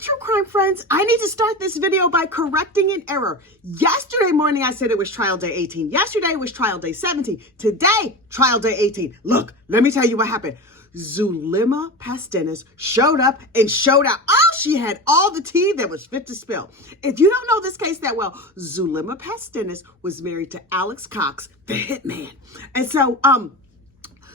true crime friends, I need to start this video by correcting an error. Yesterday morning, I said it was trial day 18. Yesterday was trial day 17. Today, trial day 18. Look, let me tell you what happened. Zulema Pastenes showed up and showed out. Oh, she had all the tea that was fit to spill. If you don't know this case that well, Zulema Pastenes was married to Alex Cox, the hitman. And so,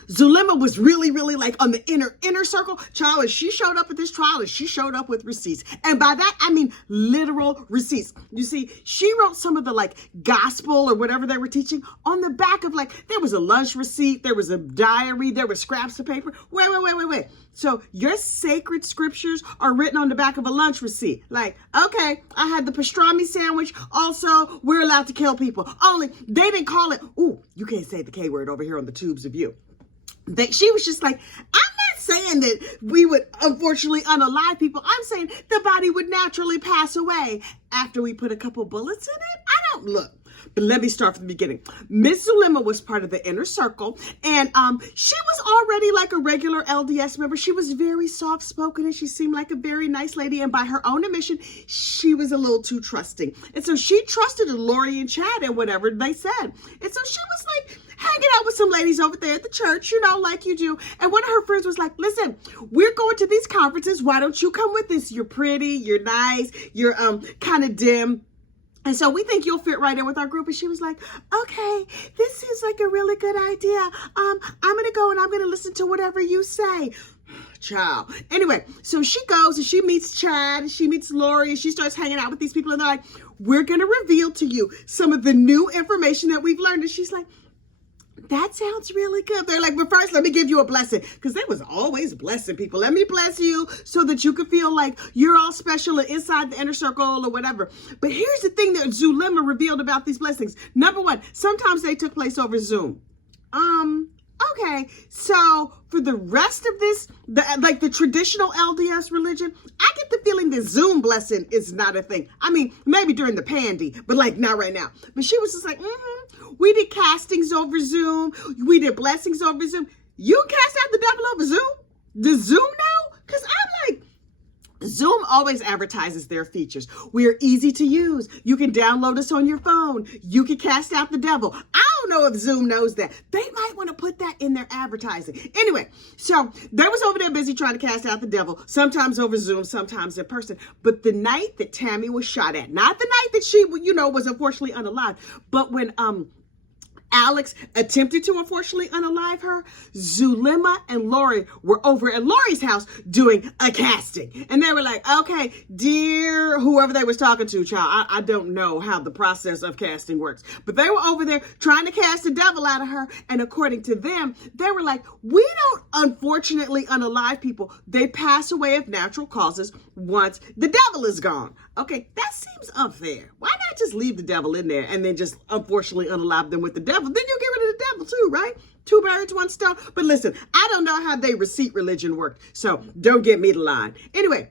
Zulema was really like on the inner circle. Child, and she showed up at this trial and she showed up with receipts. And by that, I mean literal receipts. You see, she wrote some of the like gospel or whatever they were teaching on the back of like, there was a lunch receipt, there was a diary, there were scraps of paper. Wait. So your sacred scriptures are written on the back of a lunch receipt. Like, okay, I had the pastrami sandwich. Also, we're allowed to kill people. Only they didn't call it, ooh, you can't say the K word over here on the tubes of you. She was just like, I'm not saying that we would unfortunately unalive people. I'm saying the body would naturally pass away after we put a couple bullets in it. I don't look. But let me start from the beginning. Miss Zulema was part of the inner circle, and she was already like a regular LDS member. She was very soft-spoken, and she seemed like a very nice lady, and by her own admission, she was a little too trusting. And so she trusted Lori and Chad and whatever they said. And so she was like hanging out with some ladies over there at the church, you know, like you do. And one of her friends was like, listen, we're going to these conferences. Why don't you come with us? You're pretty, you're nice, you're kind of dim. And so we think you'll fit right in with our group. And she was like, okay, this seems like a really good idea. I'm going to go and I'm going to listen to whatever you say. Child. Anyway, so she goes and she meets Chad and she meets Lori and she starts hanging out with these people. And they're like, we're going to reveal to you some of the new information that we've learned. And she's like, that sounds really good. They're like, but first, let me give you a blessing. Because they was always blessing people. Let me bless you so that you can feel like you're all special and inside the inner circle or whatever. But here's the thing that Zulema revealed about these blessings. Number one, sometimes they took place over Zoom. Okay, so for the rest of this, the traditional LDS religion, I get the feeling that Zoom blessing is not a thing. I mean, maybe during the pandy, but like not right now. But she was just like, we did castings over Zoom. We did blessings over Zoom. You cast out the devil over Zoom? Does Zoom know? Because I'm like, Zoom always advertises their features. We're easy to use. You can download us on your phone. You can cast out the devil. I don't know if Zoom knows that. They might want to put that in their advertising. Anyway, so they was over there busy trying to cast out the devil, sometimes over Zoom, sometimes in person. But the night that Tammy was shot at, not the night that she, was unfortunately unalive, but when Alex attempted to unfortunately unalive her, Zulema and Lori were over at Lori's house doing a casting. And they were like, okay, dear whoever they was talking to, child, I don't know how the process of casting works. But they were over there trying to cast the devil out of her. And according to them, they were like, we don't unfortunately unalive people. They pass away of natural causes once the devil is gone. Okay, that seems unfair. Why not just leave the devil in there and then just unfortunately unalive them with the devil? Then you get rid of the devil too, right? Two birds, one stone. But listen, I don't know how they receipt religion worked, so don't get me the line. Anyway,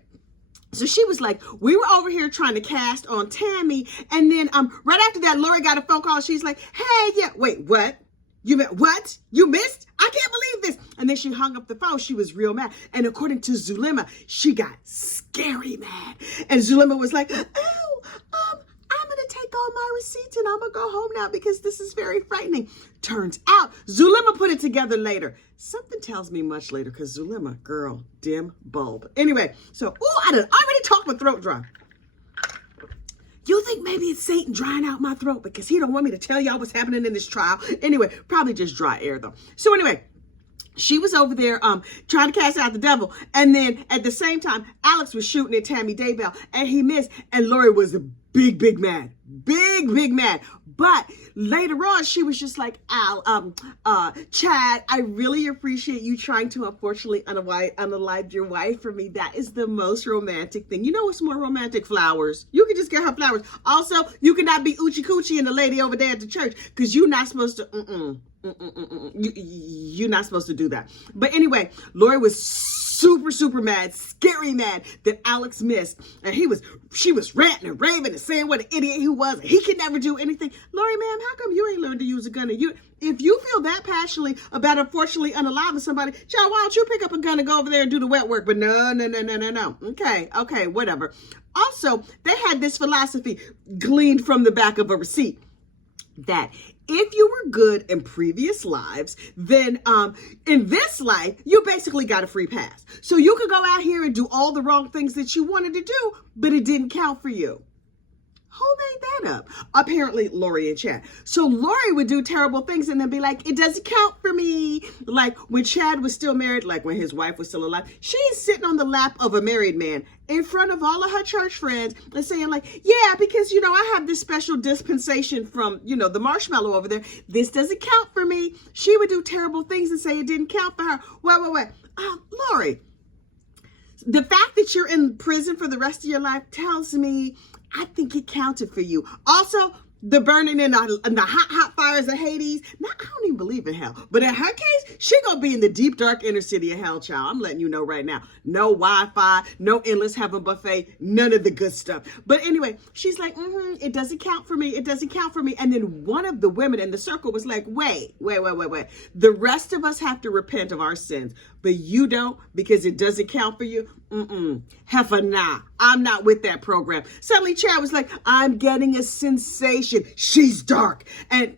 so she was like, we were over here trying to cast on Tammy, and then right after that, Lori got a phone call. She's like, hey, yeah, wait, what? You meant what? You missed? I can't believe this. And then she hung up the phone. She was real mad. And according to Zulema, she got scary mad. And Zulema was like, oh, I'm going to take all my receipts and I'm going to go home now because this is very frightening. Turns out, Zulema put it together later. Something tells me much later because Zulema, girl, dim bulb. Anyway, so, I done already talked my throat dry. You think maybe it's Satan drying out my throat because he don't want me to tell y'all what's happening in this trial? Anyway, probably just dry air though. So anyway, she was over there trying to cast out the devil. And then at the same time, Alex was shooting at Tammy Daybell and he missed. And Lori was big mad. Big mad. But later on, she was just like, Chad, I really appreciate you trying to unfortunately unalive your wife for me. That is the most romantic thing. You know what's more romantic? Flowers. You can just get her flowers. Also, you cannot be oochie coochie and the lady over there at the church because you're not supposed to, You're not supposed to do that. But anyway, Lori was super mad, scary mad that Alex missed. And she was ranting and raving and saying what an idiot he was. And he could never do anything. Lori, ma'am, how come you ain't learned to use a gun? If you feel that passionately about unfortunately unaliving somebody, child, why don't you pick up a gun and go over there and do the wet work? But no. Okay, whatever. Also, they had this philosophy gleaned from the back of a receipt that if you were good in previous lives, then in this life, you basically got a free pass. So you could go out here and do all the wrong things that you wanted to do, but it didn't count for you. Who made that up? Apparently, Lori and Chad. So Lori would do terrible things and then be like, it doesn't count for me. Like when Chad was still married, like when his wife was still alive, she's sitting on the lap of a married man in front of all of her church friends and saying like, yeah, because, I have this special dispensation from, the marshmallow over there. This doesn't count for me. She would do terrible things and say it didn't count for her. Wait. Lori, the fact that you're in prison for the rest of your life tells me I think it counted for you. Also, the burning in the hot fires of Hades. Now, I don't even believe in hell. But in her case, she gonna be in the deep, dark inner city of hell, child. I'm letting you know right now. No Wi-Fi, no endless heaven buffet, none of the good stuff. But anyway, she's like, it doesn't count for me. It doesn't count for me. And then one of the women in the circle was like, wait. The rest of us have to repent of our sins, but you don't because it doesn't count for you. Heifer, nah. I'm not with that program. Suddenly Chad was like, I'm getting a sensation. She's dark. And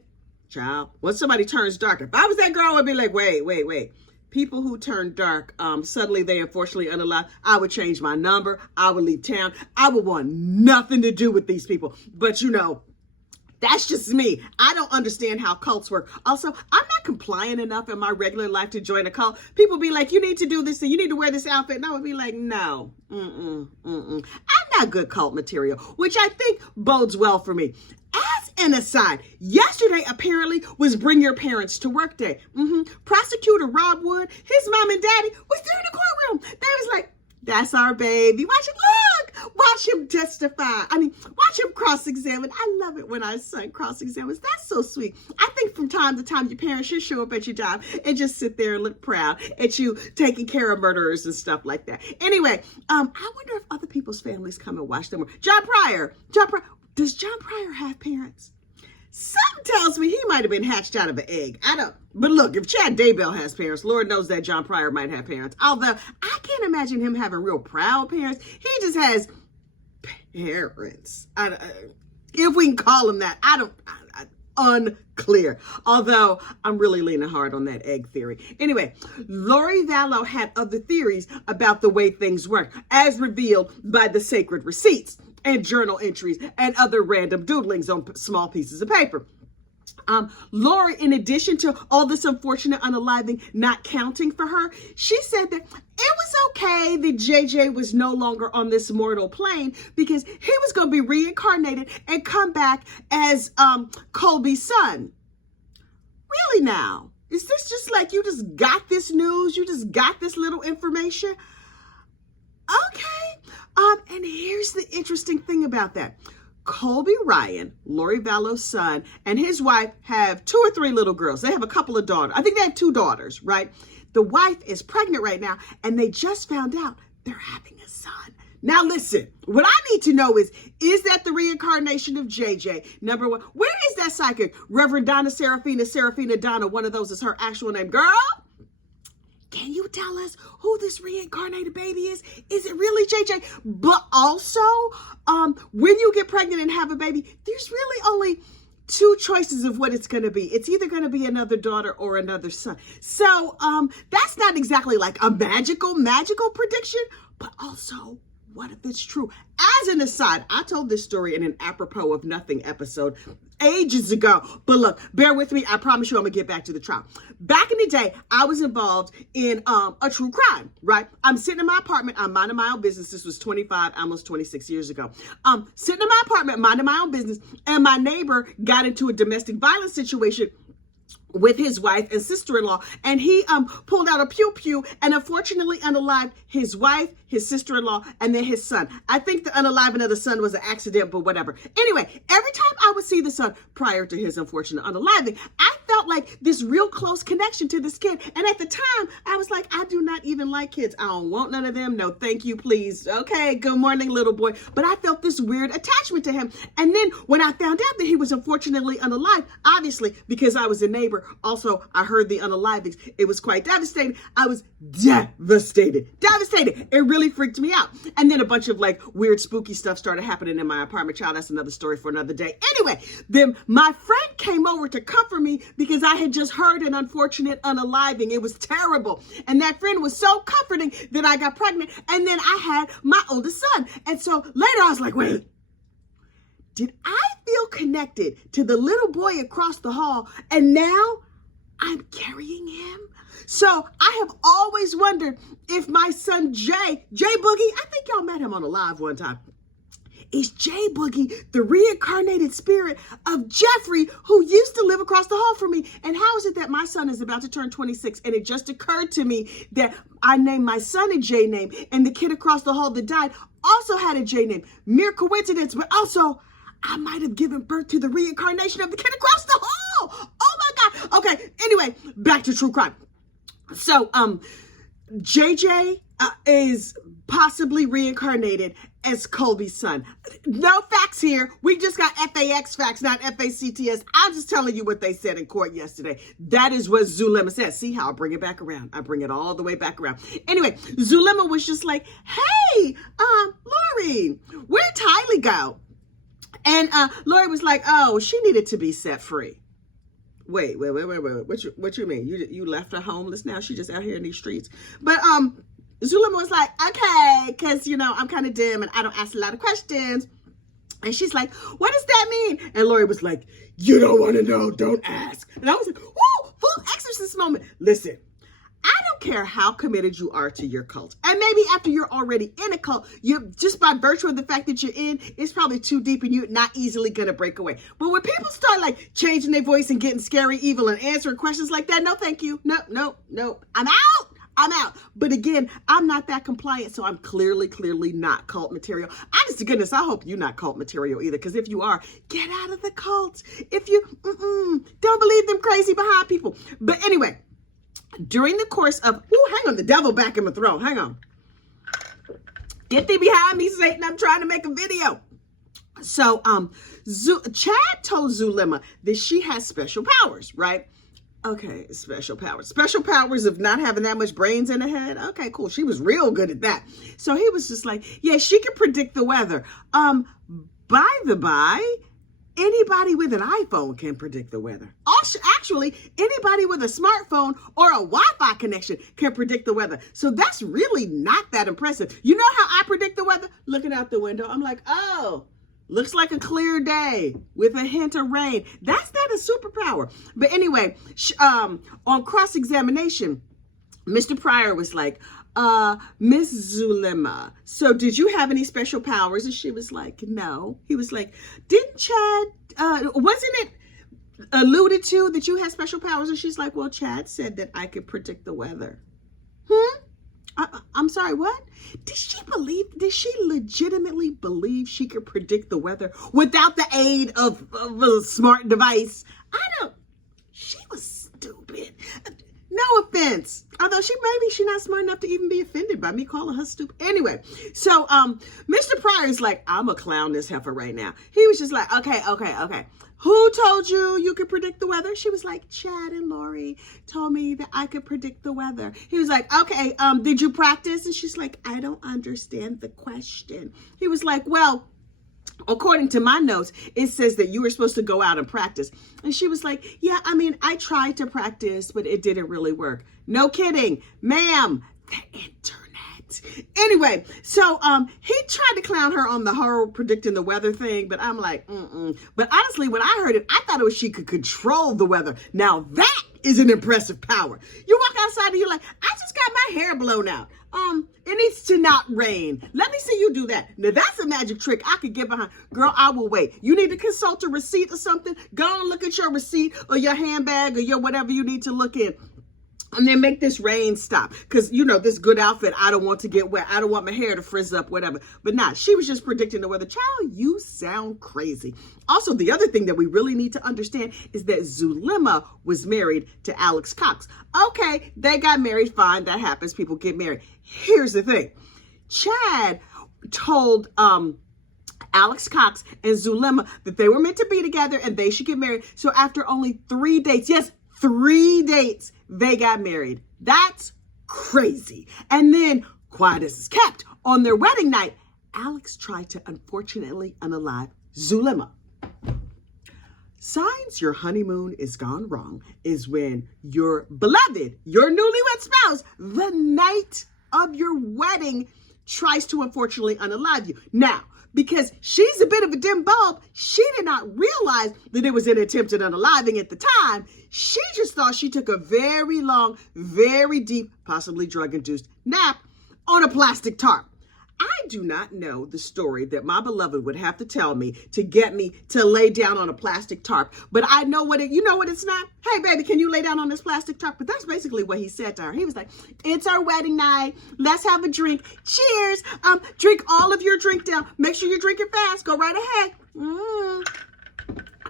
child, once somebody turns dark, if I was that girl, I'd be like, wait. People who turn dark, suddenly they unfortunately unalive. I would change my number. I would leave town. I would want nothing to do with these people. But that's just me. I don't understand how cults work. Also, I'm not compliant enough in my regular life to join a cult. People be like, you need to do this and you need to wear this outfit. And I would be like, no. I'm not good cult material, which I think bodes well for me. As an aside, yesterday apparently was Bring Your Parents to Work Day. Prosecutor Rob Wood, his mom and daddy was there in the courtroom. They was like, that's our baby. Watch him, look. Watch him testify. Watch him cross-examine. I love it when our son cross-examines. That's so sweet. I think from time to time, your parents should show up at your job and just sit there and look proud at you taking care of murderers and stuff like that. Anyway, I wonder if other people's families come and watch them. John Pryor. Does John Pryor have parents? Something tells me he might have been hatched out of an egg. I don't. But look, if Chad Daybell has parents, Lord knows that John Pryor might have parents. Although I can't imagine him having real proud parents. He just has parents. If we can call him that, unclear. Although I'm really leaning hard on that egg theory. Anyway, Lori Vallow had other theories about the way things work, as revealed by the sacred receipts and journal entries and other random doodlings on small pieces of paper. Lori, in addition to all this unfortunate unaliving not counting for her, she said that it was okay that JJ was no longer on this mortal plane because he was going to be reincarnated and come back as Colby's son. Really now? Is this just like you just got this news? You just got this little information? Okay. And here's the interesting thing about that. Colby Ryan, Lori Vallow's son, and his wife have 2 or 3 little girls. They have a couple of daughters. I think they have 2 daughters, right? The wife is pregnant right now, and they just found out they're having a son. Now listen, what I need to know is that the reincarnation of JJ? Number 1, where is that psychic? Reverend Donna Serafina Donna, one of those is her actual name. Girl, can you tell us who this reincarnated baby is? Is it really JJ? But also, when you get pregnant and have a baby, there's really only 2 choices of what it's going to be. It's either going to be another daughter or another son. So that's not exactly like a magical prediction, but also, what if it's true? As an aside, I told this story in an apropos of nothing episode ages ago. But look, bear with me. I promise you I'm going to get back to the trial. Back in the day, I was involved in a true crime, right? I'm sitting in my apartment. I'm minding my own business. This was 25, almost 26 years ago. Sitting in my apartment, minding my own business. And my neighbor got into a domestic violence situation with his wife and sister-in-law, and he pulled out a pew-pew and unfortunately unalived his wife, his sister-in-law, and then his son. I think the unaliving of the son was an accident, but whatever. Anyway, every time I would see the son prior to his unfortunate unaliving, I felt felt like this real close connection to this kid. And at the time, I was like, I do not even like kids. I don't want none of them. No, thank you, please. Okay, good morning, little boy. But I felt this weird attachment to him. And then when I found out that he was unfortunately unalive, obviously, because I was a neighbor, also, I heard the unalivings. It was quite devastating. I was devastated. It really freaked me out. And then a bunch of like weird, spooky stuff started happening in my apartment. Child, that's another story for another day. Anyway, then my friend came over to comfort me because I had just heard an unfortunate unaliving. It was terrible. And that friend was so comforting that I got pregnant. And then I had my oldest son. And so later I was like, wait, did I feel connected to the little boy across the hall? And now I'm carrying him? So I have always wondered if my son Jay Boogie, I think y'all met him on a live one time. Is Jay Boogie the reincarnated spirit of Jeffrey, who used to live across the hall from me? And how is it that my son is about to turn 26? And it just occurred to me that I named my son a J name, and the kid across the hall that died also had a J name. Mere coincidence, but also I might have given birth to the reincarnation of the kid across the hall. Oh my God. Okay, anyway, back to true crime. So, JJ is possibly reincarnated as Colby's son. No facts here. We just got FAX facts, not FACTS. I'm just telling you what they said in court yesterday. That is what Zulema said. See how I bring it back around. I bring it all the way back around. Anyway, Zulema was just like, hey, Lori, where'd Tylee go? And Lori was like, oh, she needed to be set free. Wait. What you mean? You left her homeless now? She just out here in these streets. But Zulema was like, okay, because, I'm kind of dim and I don't ask a lot of questions. And she's like, what does that mean? And Lori was like, you don't want to know, don't ask. And I was like, woo, full exorcist moment. Listen, I don't care how committed you are to your cult. And maybe after you're already in a cult, you just by virtue of the fact that you're in, it's probably too deep and you're not easily going to break away. But when people start like changing their voice and getting scary, evil, and answering questions like that, no, thank you. No. I'm out. But again, I'm not that compliant, so I'm clearly not cult material. Honest to goodness, I hope you're not cult material either, because if you are, get out of the cult. If you don't believe them crazy behind people. But anyway, during the course of, hang on, the devil back in my throat. Hang on. Get thee behind me, Satan. I'm trying to make a video. So, Chad told Zulema that she has special powers, right? Okay, special powers. Special powers of not having that much brains in her head. Okay, cool. She was real good at that. So he was just like, yeah, she can predict the weather. By the by, anybody with an iPhone can predict the weather. Actually, anybody with a smartphone or a Wi-Fi connection can predict the weather. So that's really not that impressive. You know how I predict the weather? Looking out the window, I'm like, oh, looks like a clear day with a hint of rain. That's not a superpower. But anyway, on cross-examination, Mr. Pryor was like, Miss Zulema, so did you have any special powers? And she was like, no. He was like, didn't Chad, wasn't it alluded to that you had special powers? And she's like, well, Chad said that I could predict the weather. I'm sorry, what? Did she legitimately believe she could predict the weather without the aid of a smart device? She was stupid. No offense. Although she's not smart enough to even be offended by me calling her stupid. Anyway, so Mr. Pryor's like, I'm a clown this heifer right now. He was just like, okay. Who told you could predict the weather? She was like, Chad and Lori told me that I could predict the weather. He was like, okay, did you practice? And she's like, I don't understand the question. He was like, well, according to my notes, it says that you were supposed to go out and practice. And she was like, yeah, I tried to practice, but it didn't really work. No kidding, ma'am, the internet. Anyway, so he tried to clown her on the whole predicting the weather thing, but I'm like, But honestly, when I heard it, I thought it was she could control the weather. Now that is an impressive power. You walk outside and you're like, I just got my hair blown out. It needs to not rain. Let me see you do that. Now that's a magic trick I could get behind. Girl, I will wait. You need to consult a receipt or something. Go and look at your receipt or your handbag or your whatever you need to look in. and then make this rain stop. Because, you know, this good outfit, I don't want to get wet. I don't want my hair to frizz up, whatever. But nah, she was just predicting the weather. Child, you sound crazy. Also, the other thing that we really need to understand is that Zulema was married to Alex Cox. Okay, they got married. Fine, that happens. People get married. Here's the thing. Chad told Alex Cox and Zulema that they were meant to be together and they should get married. So after only 3 dates, yes, 3 dates, they got married. That's crazy. And then, quiet as is kept, on their wedding night, Alex tried to unfortunately unalive Zulema. Signs your honeymoon is gone wrong is when your beloved, your newlywed spouse, the night of your wedding tries to unfortunately unalive you. Now, because she's a bit of a dim bulb, she did not realize that it was an attempted unaliving at the time. She just thought she took a very long, very deep, possibly drug-induced nap on a plastic tarp. I do not know the story that my beloved would have to tell me to get me to lay down on a plastic tarp, but I know what it, you know what it's not? Hey, baby, can you lay down on this plastic tarp? But that's basically what he said to her. He was like, it's our wedding night. Let's have a drink. Cheers. Drink all of your drink down. Make sure you drink it fast. Go right ahead.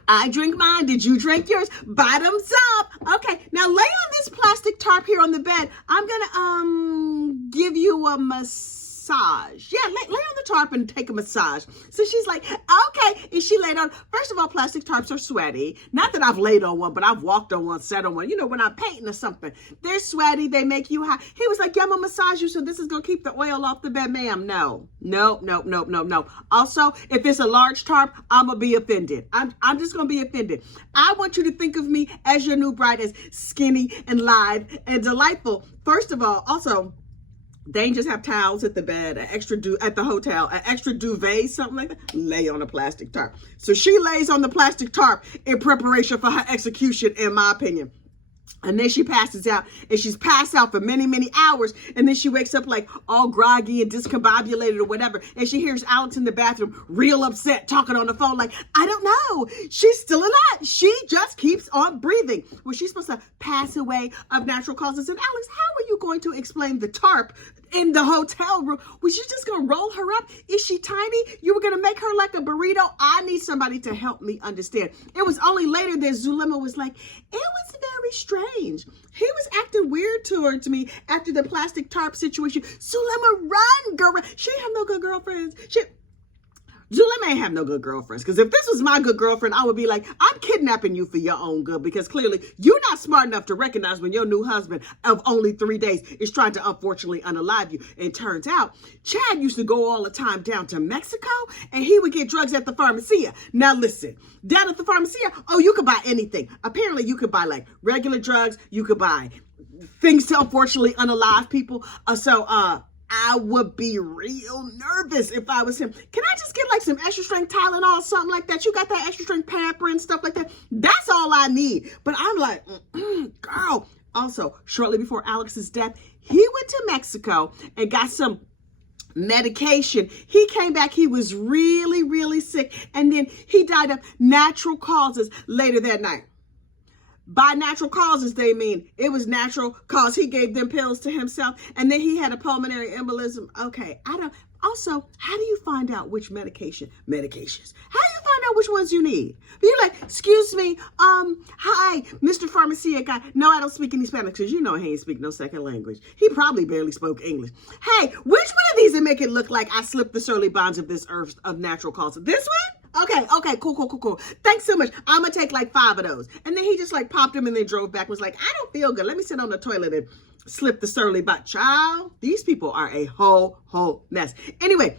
I drink mine. Did you drink yours? Bottoms up. Okay, now lay on this plastic tarp here on the bed. I'm gonna give you a massage. Yeah, lay on the tarp and take a massage. So she's like, okay. And she laid on, first of all, plastic tarps are sweaty. Not that I've laid on one, but I've walked on one, sat on one. You know, when I'm painting or something, they're sweaty. They make you hot. He was like, yeah, I'm gonna massage you. So this is gonna keep the oil off the bed. Ma'am, no. Also, if it's a large tarp, I'm gonna be offended. I'm just gonna be offended. I want you to think of me as your new bride as skinny and live and delightful. First of all, also, they ain't just have towels at the bed, at the hotel, an extra duvet, something like that. Lay on a plastic tarp. So she lays on the plastic tarp in preparation for her execution, in my opinion. And then she passes out, and she's passed out for many, many hours. And then she wakes up like all groggy and discombobulated or whatever. And she hears Alex in the bathroom, real upset, talking on the phone like, I don't know. She's still alive. She just keeps on breathing. Well, she's supposed to pass away of natural causes. And Alex, how are you going to explain the tarp in the hotel room? Was you just going to roll her up? Is she tiny? You were going to make her like a burrito? I need somebody to help me understand. It was only later that Zulema was like, it was very strange. He was acting weird towards me after the plastic tarp situation. Zulema, run, girl. She ain't have no good girlfriends. Zulema ain't have no good girlfriends. Because if this was my good girlfriend, I would be like, I'm kidnapping you for your own good. Because clearly, you're not smart enough to recognize when your new husband of only 3 days is trying to unfortunately unalive you. And turns out, Chad used to go all the time down to Mexico, and he would get drugs at the pharmacia. Now listen, down at the pharmacia, oh, you could buy anything. Apparently, you could buy like regular drugs. You could buy things to unfortunately unalive people. I would be real nervous if I was him. Can I just get like some extra strength Tylenol, something like that? You got that extra strength Pamprin, stuff like that? That's all I need. But I'm like, girl. Also, shortly before Alex's death, he went to Mexico and got some medication. He came back. He was really, really sick. And then he died of natural causes later that night. By natural causes, they mean it was natural cause he gave them pills to himself, and then he had a pulmonary embolism. Okay, also, how do you find out which medications? How do you find out which ones you need? You're like, excuse me, hi, Mr. Pharmacia guy. No, I don't speak any Spanish, because you know he ain't speak no second language. He probably barely spoke English. Hey, which one of these would make it look like I slipped the surly bonds of this earth of natural causes? This one? Okay, cool. Thanks so much. I'm gonna take like 5 of those. And then he just like popped them and then drove back, was like, I don't feel good. Let me sit on the toilet and slip the surly bot. Child, these people are a whole mess. Anyway,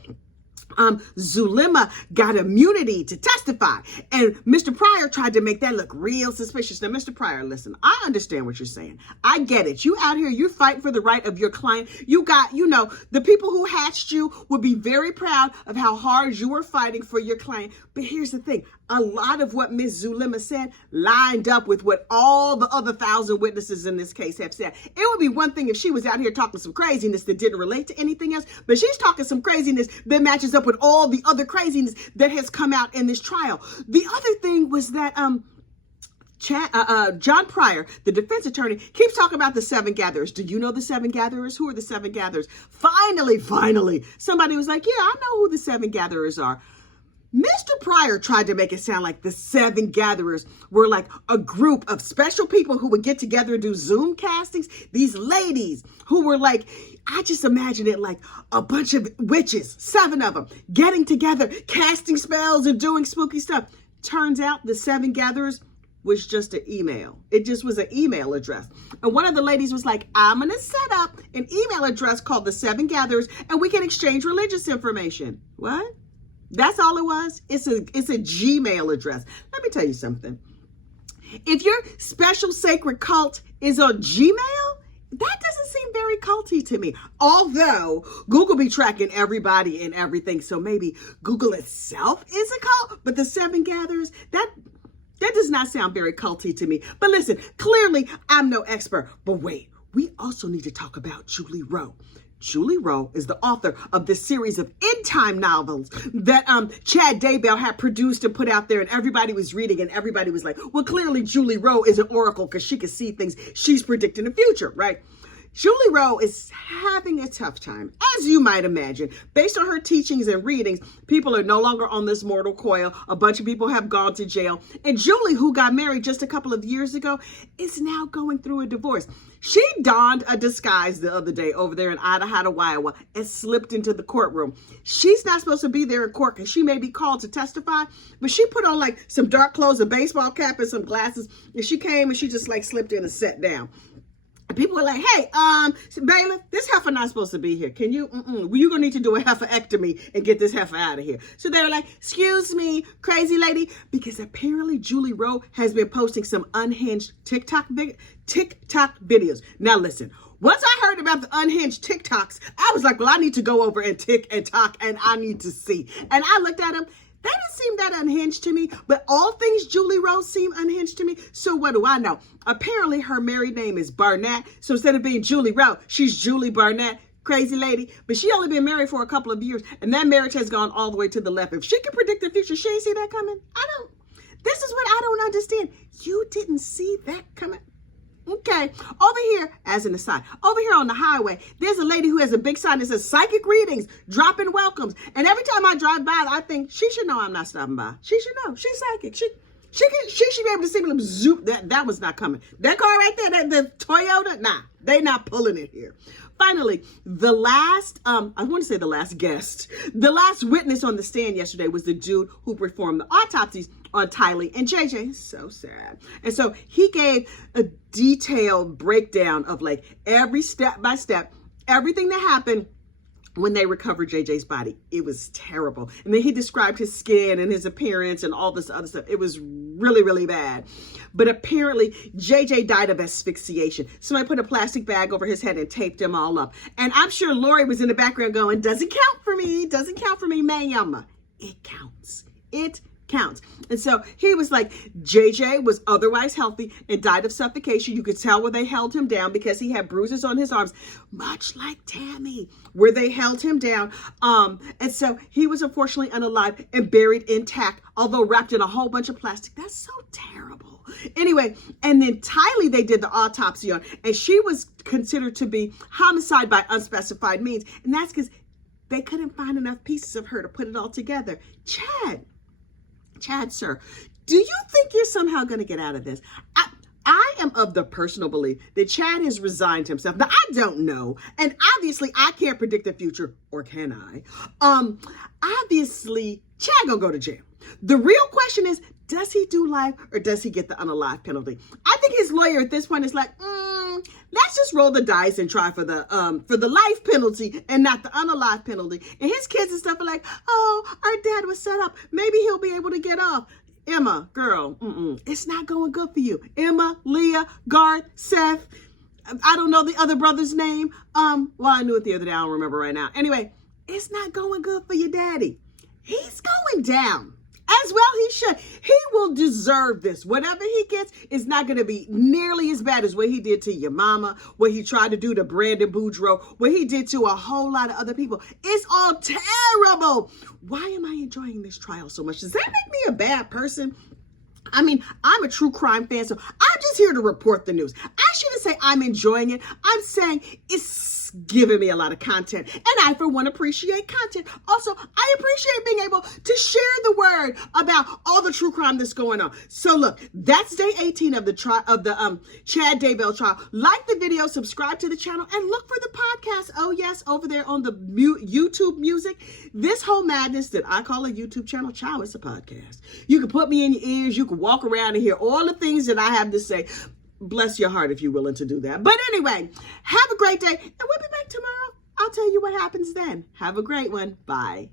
Zulema got immunity to testify, and Mr. Pryor tried to make that look real suspicious. Now, Mr. Pryor, listen, I understand what you're saying. I get it. You out here, you're fighting for the right of your client. You got, the people who hatched you would be very proud of how hard you were fighting for your client. But here's the thing. A lot of what Ms. Zulema said lined up with what all the other 1,000 witnesses in this case have said. It would be one thing if she was out here talking some craziness that didn't relate to anything else, but she's talking some craziness that matches up with all the other craziness that has come out in this trial. The other thing was that John Pryor, the defense attorney, keeps talking about the seven gatherers. Do you know the seven gatherers? Who are the seven gatherers? Finally, somebody was like, yeah, I know who the seven gatherers are. Mr. Pryor tried to make it sound like the seven gatherers were like a group of special people who would get together and do Zoom castings. These ladies who were like, I just imagine it like a bunch of witches, 7 of them, getting together, casting spells and doing spooky stuff. Turns out the seven gatherers was just an email. It just was an email address. And one of the ladies was like, I'm going to set up an email address called the Seven Gatherers and we can exchange religious information. What? That's all it was. It's a Gmail address. Let me tell you something. If your special sacred cult is on Gmail, that doesn't seem very culty to me. Although Google be tracking everybody and everything. So maybe Google itself is a cult, but the seven gatherers, that does not sound very culty to me. But listen, clearly I'm no expert. But wait, we also need to talk about Julie Rowe. Julie Rowe is the author of this series of end-time novels that Chad Daybell had produced and put out there, and everybody was reading, and everybody was like, well, clearly Julie Rowe is an oracle because she can see things. She's predicting the future, right? Julie Rowe is having a tough time, as you might imagine. Based on her teachings and readings, people are no longer on this mortal coil. A bunch of people have gone to jail. And Julie, who got married just a couple of years ago, is now going through a divorce. She donned a disguise the other day over there in Idaho, Iowa, and slipped into the courtroom. She's not supposed to be there in court because she may be called to testify, but she put on like some dark clothes, a baseball cap, and some glasses. And she came and she just like slipped in and sat down. People were like, hey, bailiff, this heifer not supposed to be here. Can you, you're going to need to do a heiferectomy and get this heifer out of here. So they were like, excuse me, crazy lady, because apparently Julie Rowe has been posting some unhinged TikTok videos. Now listen, once I heard about the unhinged TikToks, I was like, well, I need to go over and tick and talk and I need to see. And I looked at them. That didn't seem that unhinged to me, but all things Julie Rowe seem unhinged to me. So what do I know? Apparently her married name is Barnett. So instead of being Julie Rowe, she's Julie Barnett. Crazy lady. But she only been married for a couple of years, and that marriage has gone all the way to the left. If she can predict the future, she ain't see that coming. This is what I don't understand. You didn't see that coming. Okay, over here, as an aside, over here on the highway, there's a lady who has a big sign that says psychic readings, drop-in welcomes. And every time I drive by, I think she should know I'm not stopping by. She should know. She's psychic. She should be able to see me. Zoop. That was not coming. That car right there, the Toyota, nah, they not pulling it here. Finally, the last, I want to say the last guest, the last witness on the stand yesterday was the dude who performed the autopsies on Tylee and JJ. So sad. And so he gave a detailed breakdown of like every step by step, everything that happened when they recovered JJ's body. It was terrible. And then he described his skin and his appearance and all this other stuff. It was really, really bad. But apparently JJ died of asphyxiation. Somebody put a plastic bag over his head and taped him all up. And I'm sure Lori was in the background going, doesn't count for me, doesn't count for me, ma'am. It counts. It counts. And so he was like, JJ was otherwise healthy and died of suffocation. You could tell where they held him down because he had bruises on his arms, much like Tammy, where they held him down. And so he was unfortunately unalive and buried intact, although wrapped in a whole bunch of plastic. That's so terrible. Anyway, and then Tylee, they did the autopsy on, and she was considered to be homicide by unspecified means. And that's because they couldn't find enough pieces of her to put it all together. Chad, sir, do you think you're somehow going to get out of this? I am of the personal belief that Chad has resigned himself. Now, I don't know. And obviously, I can't predict the future, or can I? Obviously, Chad gonna go to jail. The real question is, does he do life or does he get the unalive penalty? I think his lawyer at this point is like, let's just roll the dice and try for the life penalty and not the unalive penalty. And his kids and stuff are like, oh, our dad was set up. Maybe he'll be able to get off. Emma, girl, it's not going good for you. Emma, Leah, Garth, Seth. I don't know the other brother's name. Well, I knew it the other day. I don't remember right now. Anyway, it's not going good for your daddy. He's going down. As well he should. He will deserve this. Whatever he gets is not going to be nearly as bad as what he did to your mama, what he tried to do to Brandon Boudreaux, what he did to a whole lot of other people. It's all terrible. Why am I enjoying this trial so much? Does that make me a bad person? I mean, I'm a true crime fan, so I'm just here to report the news. I shouldn't say I'm enjoying it. I'm saying it's giving me a lot of content, and I, for one, appreciate content. Also, I appreciate being able to share the word about all the true crime that's going on. So look, that's day 18 of the Chad Daybell trial. Like the video, subscribe to the channel, and look for the podcast. Oh yes, over there on the YouTube music. This whole madness that I call a YouTube channel, child, it's a podcast. You can put me in your ears. You can walk around and hear all the things that I have to say. Bless your heart if you're willing to do that. But anyway, have a great day, and we'll be back tomorrow. I'll tell you what happens then. Have a great one. Bye.